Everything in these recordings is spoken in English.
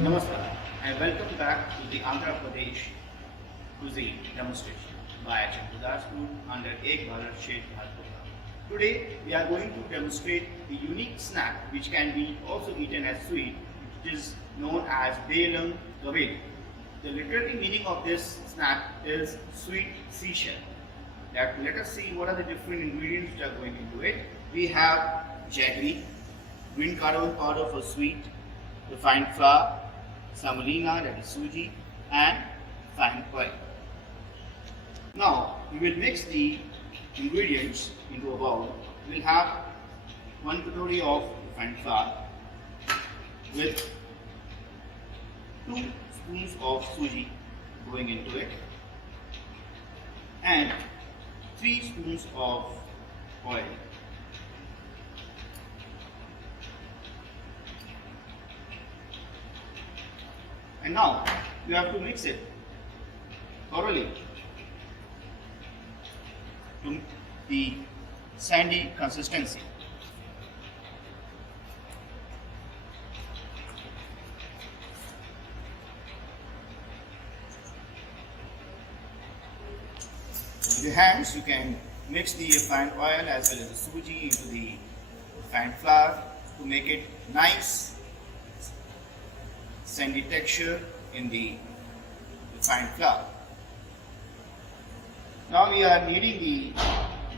Namaskar and welcome back to the Andhra Pradesh cuisine demonstration by GURDASPUR under ANDHRA Bharat program. Today we are going to demonstrate the unique snack which can be also eaten as sweet, which is known as Bellam Gavvalu. The literary meaning of this snack is sweet seashell. Let us see what are the different ingredients that are going into it. We have jaggery, green cardamom powder for sweet, refined flour, semolina, that is suji, and fine oil. Now we will mix the ingredients into a bowl. We will have 1 katori of refined flour with 2 spoons of suji going into it and 3 spoons of oil. And now you have to mix it thoroughly to the sandy consistency. With your hands, you can mix the refined oil as well as the suji into the refined flour to make it nice sandy texture in the refined flour. Now we are kneading the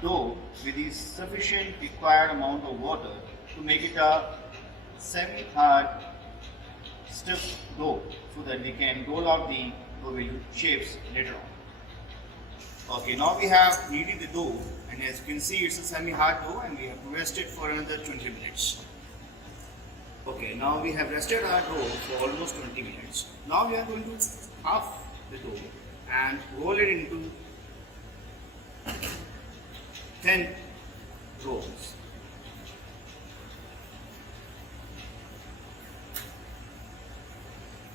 dough with the sufficient required amount of water to make it a semi-hard stiff dough so that we can roll out the Gavvalu shapes later on. Okay, now we have kneaded the dough, and as you can see it's a semi-hard dough and we have to rest it for another 20 minutes. Okay, now we have rested our dough for almost 20 minutes. Now we are going to half the dough and roll it into 10 rolls.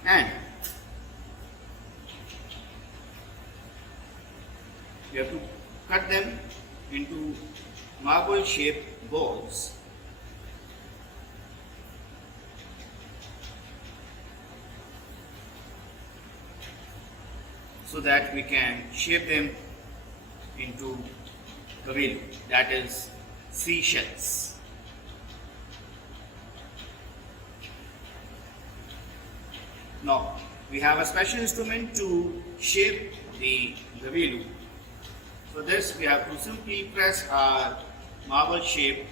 And you have to cut them into marble shaped balls. So that we can shape them into Gavvalu, that is seashells. Now we have a special instrument to shape the Gavvalu. For this we have to simply press our marble shaped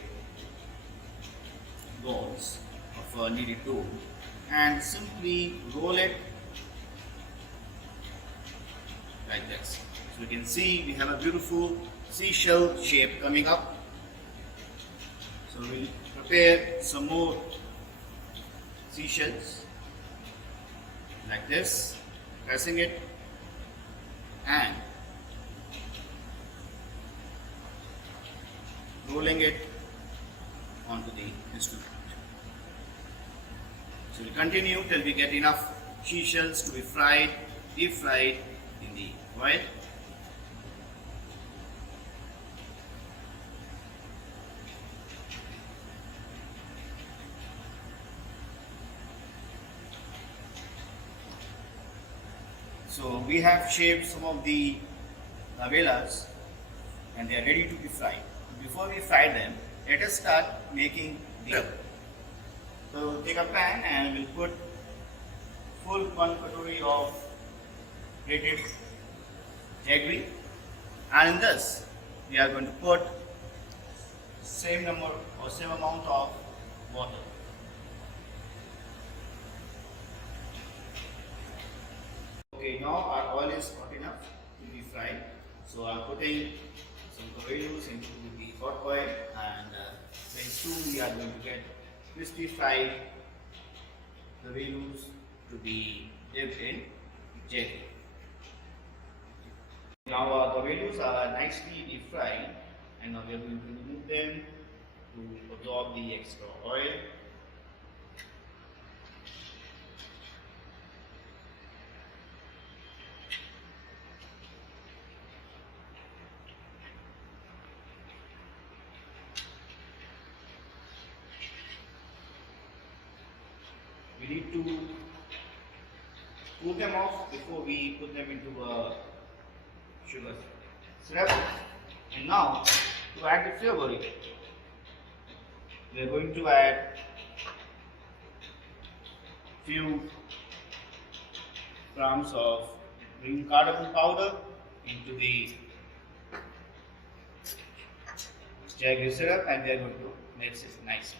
balls of kneaded dough and simply roll it like this. So you can see we have a beautiful seashell shape coming up. So we'll prepare some more seashells like this, pressing it and rolling it onto the instrument. So we'll continue till we get enough seashells to be fried, deep fried in the oil. So we have shaped some of the navelas and they are ready to be fried. Before we fry them, let us start making the dough. So take a pan and we'll put full 1 katori of grated jaggery, and in this we are going to put same number or same amount of water. Okay, now our oil is hot enough to be fried, so I'm putting some Gavvalus into the hot oil, and very soon we are going to get crispy fried Gavvalus to be dipped in jaggery. Now our Gavvalus are nicely deep fried, and now we are going to remove them to absorb the extra oil. we need to cool them off before we put them into a sugar syrup. And now to add the flavoring, we are going to add few grams of green cardamom powder into the jaggery syrup, and we are going to mix it nicely.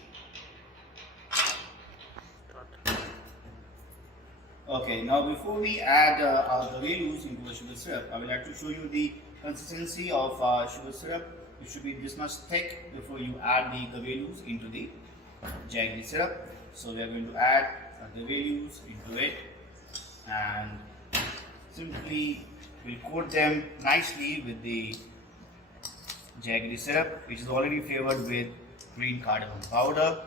Okay, now before we add our gavvalus into the sugar syrup, I would like to show you the consistency of sugar syrup. It should be this much thick before you add the gavvalus into the jaggery syrup. So we are going to add gavvalus into it, and simply we'll coat them nicely with the jaggery syrup, which is already flavored with green cardamom powder.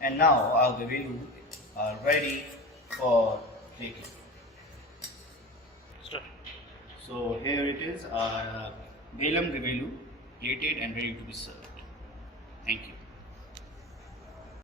And now our gavvalus are ready for taking. So here it is, our Bellam Gavvalu, plated and ready to be served. Thank you.